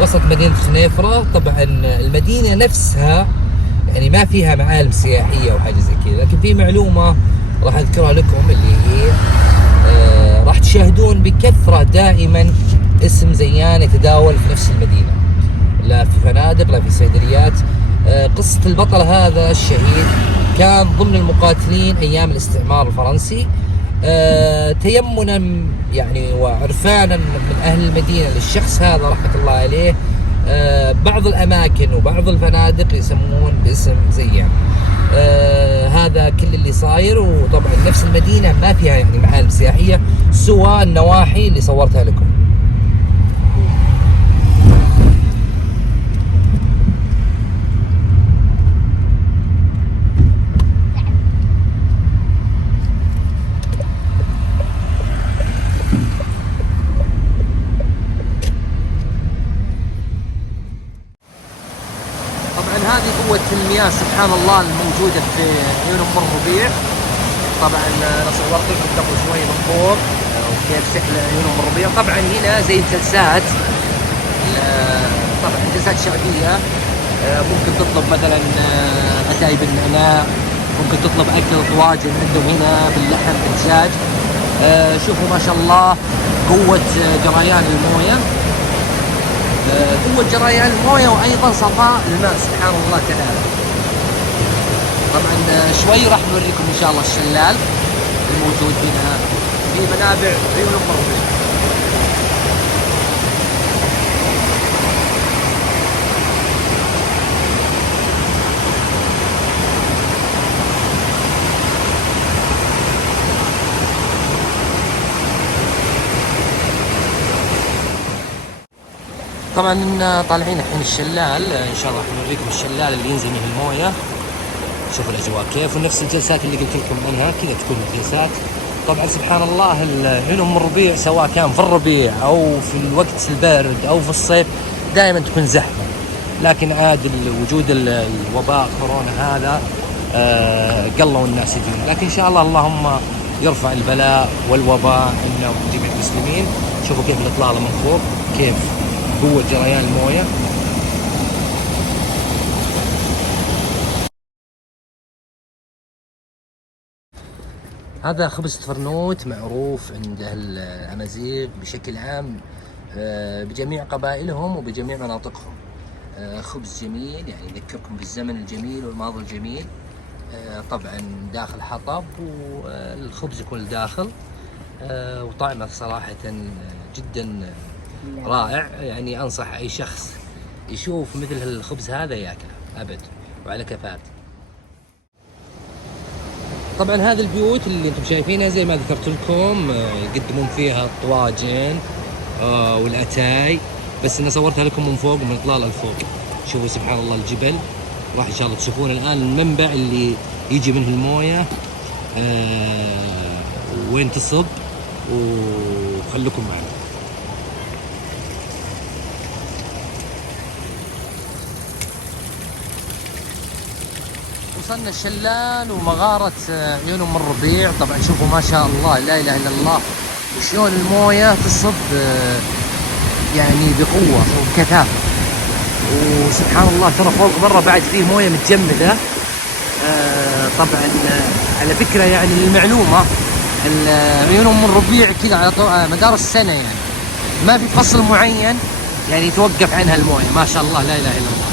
وسط مدينة خنيفرة. طبعا المدينة نفسها يعني ما فيها معالم سياحية أو حاجة زي كذا، لكن في معلومة راح أذكرها لكم اللي هي راح تشاهدون بكثرة دائما اسم زيان يتداول في نفس المدينة، لا في فنادق لا في صيدليات. قصة البطل هذا الشهيد كان ضمن المقاتلين أيام الاستعمار الفرنسي. تيمنا يعني وعرفانا من أهل المدينة للشخص هذا رحمة الله عليه، بعض الأماكن وبعض الفنادق يسمون باسم زيان. هذا كل اللي صاير. وطبعا نفس المدينة ما فيها يعني معالم سياحية سوى النواحي اللي صورتها لكم. هذه قوة المياه سبحان الله الموجودة في عيون أم الربيع. طبعا أنا صورت لكم قبل شوي من فوق وكيف شكل عيون أم الربيع. طبعا هنا زي الجلسات، طبعا جلسات شعبية. ممكن تطلب مثلا أتاي بالنعناع، ممكن تطلب أكل طواجن عندهم هنا باللحم بالدجاج. شوفوا ما شاء الله قوة جريان الموية، قوة جريان المويه وايضا صفاء الماء سبحان الله كذلك. طبعا شوي راح نوريكم ان شاء الله الشلال الموجود هنا في منابع عيون أم الربيع. طبعا طالعين الحين الشلال، ان شاء الله راح نوريكم الشلال اللي ينزل من المويه. شوفوا الاجواء كيف، ونفس الجلسات اللي قلت لكم عنها كذا تكون الجلسات. طبعا سبحان الله عيون أم الربيع سواء كان في الربيع او في الوقت البارد او في الصيف دائما تكون زحمه، لكن عاد وجود الوباء كورونا هذا قلوا الناس يجون. لكن ان شاء الله اللهم يرفع البلاء والوباء عنا وعن جميع المسلمين. شوفوا كيف الاطلاله من فوق، كيف قوة جريان المويه. هذا خبز فرنوت معروف عند الأمازيغ بشكل عام بجميع قبائلهم وبجميع مناطقهم. خبز جميل يعني يذكركم بالزمن الجميل والماضي الجميل. طبعا داخل حطب والخبز يكون الداخل، وطعمه صراحة جدا رائع. يعني أنصح أي شخص يشوف مثل الخبز هذا ياكله أبد وعلى كفاءة. طبعا هذه البيوت اللي انتم شايفينها زي ما ذكرت لكم يقدمون فيها الطواجن والأتاي، بس أنا صورتها لكم من فوق من إطلالة لفوق. شوفوا سبحان الله الجبل، راح إن شاء الله تشوفون الآن المنبع اللي يجي منه الموية وين تصب، وخلكم معنا. وصلنا الشلال ومغارة عيون أم الربيع. طبعا شوفوا ما شاء الله لا إله إلا الله وشلون الموية تصب يعني بقوة وبكثافة. وسبحان الله ترى فوق برا بعد فيه موية متجمدة. طبعا على فكرة يعني المعلومة عيون أم الربيع كذا على مدار السنة يعني ما في فصل معين يعني يتوقف عنها الموية. ما شاء الله لا إله إلا الله.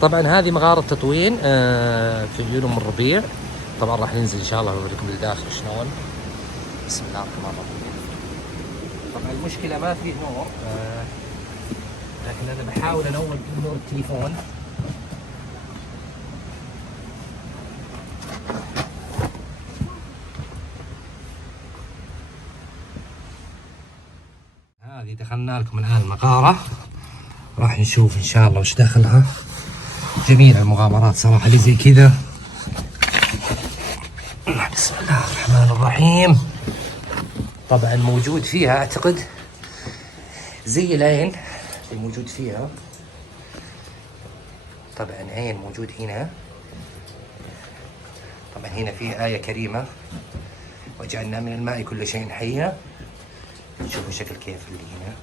طبعا هذه مغارة تطوين في عيون أم الربيع. طبعا راح ننزل ان شاء الله اوريكم الداخل شلون. بسم الله الرحمن الرحيم. طبعا المشكلة ما فيه نور، لكن انا احاول انور نور التليفون. هذه دخلنا لكم الان المغارة، راح نشوف ان شاء الله وش داخلها. جميل المغامرات صراحة اللي زي كذا. بسم الله الرحمن الرحيم. طبعا موجود فيها اعتقد زي العين اللي موجود فيها، طبعا عين موجود هنا. طبعا هنا في آية كريمة وجعلنا من الماء كل شيء حيا. نشوفوا شكل كيف اللي هنا.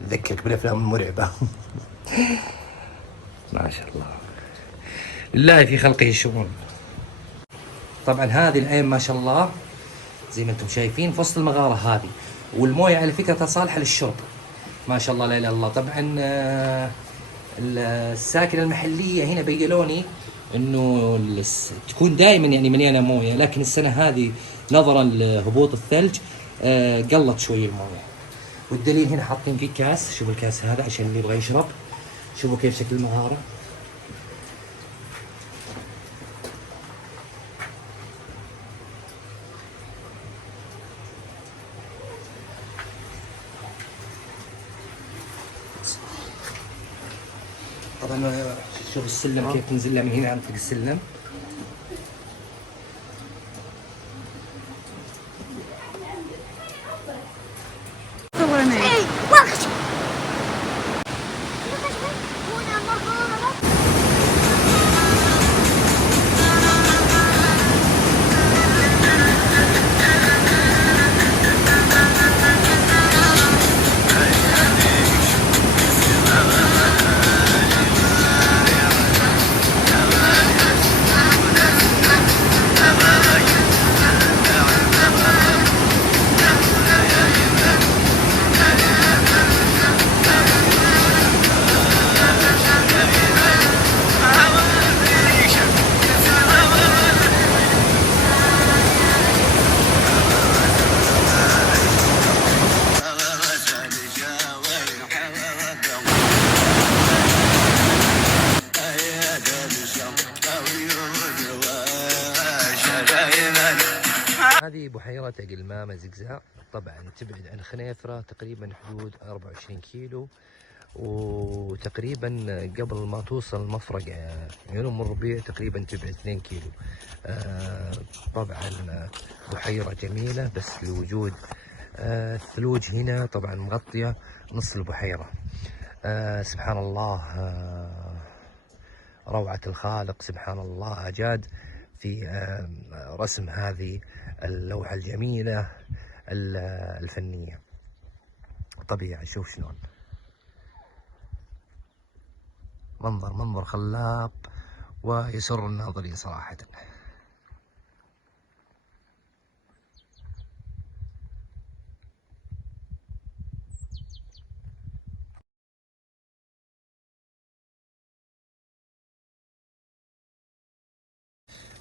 تذكرك بالافلام المرعبة. ما شاء الله لله في خلقه شؤون. طبعا هذه العين ما شاء الله زي ما انتم شايفين في وسط المغارة هذه، والمويه على فكرة صالحة للشرب ما شاء الله لا اله الا الله. طبعا الساكنة المحلية هنا بيقولوني انه تكون دائما يعني مليانة مويه، لكن السنة هذه نظرا لهبوط الثلج قلت شوي المويه. والدليل هنا حاطين فيه كاس، شوفوا الكاس هذا عشان اللي يبغى يشرب. شوفوا كيف شكل المغارة. طبعا شوف السلم كيف تنزل من هنا عن طريق السلم. هذه بحيرة قلمامة زقزاق، طبعا تبعد عن خنيفرة تقريبا حدود 24 كيلو، وتقريبا قبل ما توصل مفرق يوم الربيع تقريبا تبعد 2 كيلو. طبعا بحيرة جميلة بس لوجود الثلوج هنا طبعا مغطية نص البحيرة. سبحان الله، روعة الخالق سبحان الله أجاد في رسم هذه اللوحة الجميلة الفنية. طبيعة شوف شلون منظر خلاب ويسر الناظرين صراحة.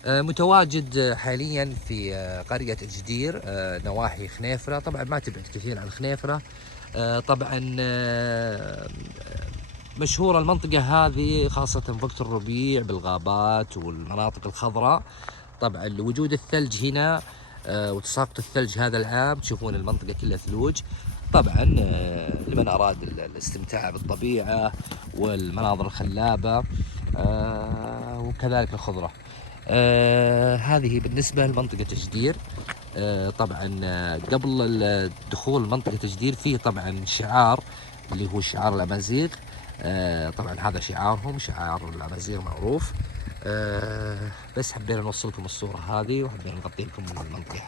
متواجد حاليا في قرية جدير نواحي خنيفرة، طبعا ما تبعد كثير عن خنيفرة. طبعا مشهورة المنطقة هذه خاصة في وقت الربيع بالغابات والمناطق الخضراء. طبعا لوجود الثلج هنا وتساقط الثلج هذا العام تشوفون المنطقة كلها ثلوج. طبعا لمن أراد الاستمتاع بالطبيعة والمناظر الخلابة وكذلك الخضرة. هذه بالنسبة لمنطقة جدير. طبعا قبل دخول منطقة جدير فيه طبعا شعار اللي هو شعار الأمازيغ. طبعا هذا شعارهم، شعار الأمازيغ معروف. بس حبينا نوصلكم الصورة هذه وحبينا نغطي لكم المنطقة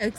هذه.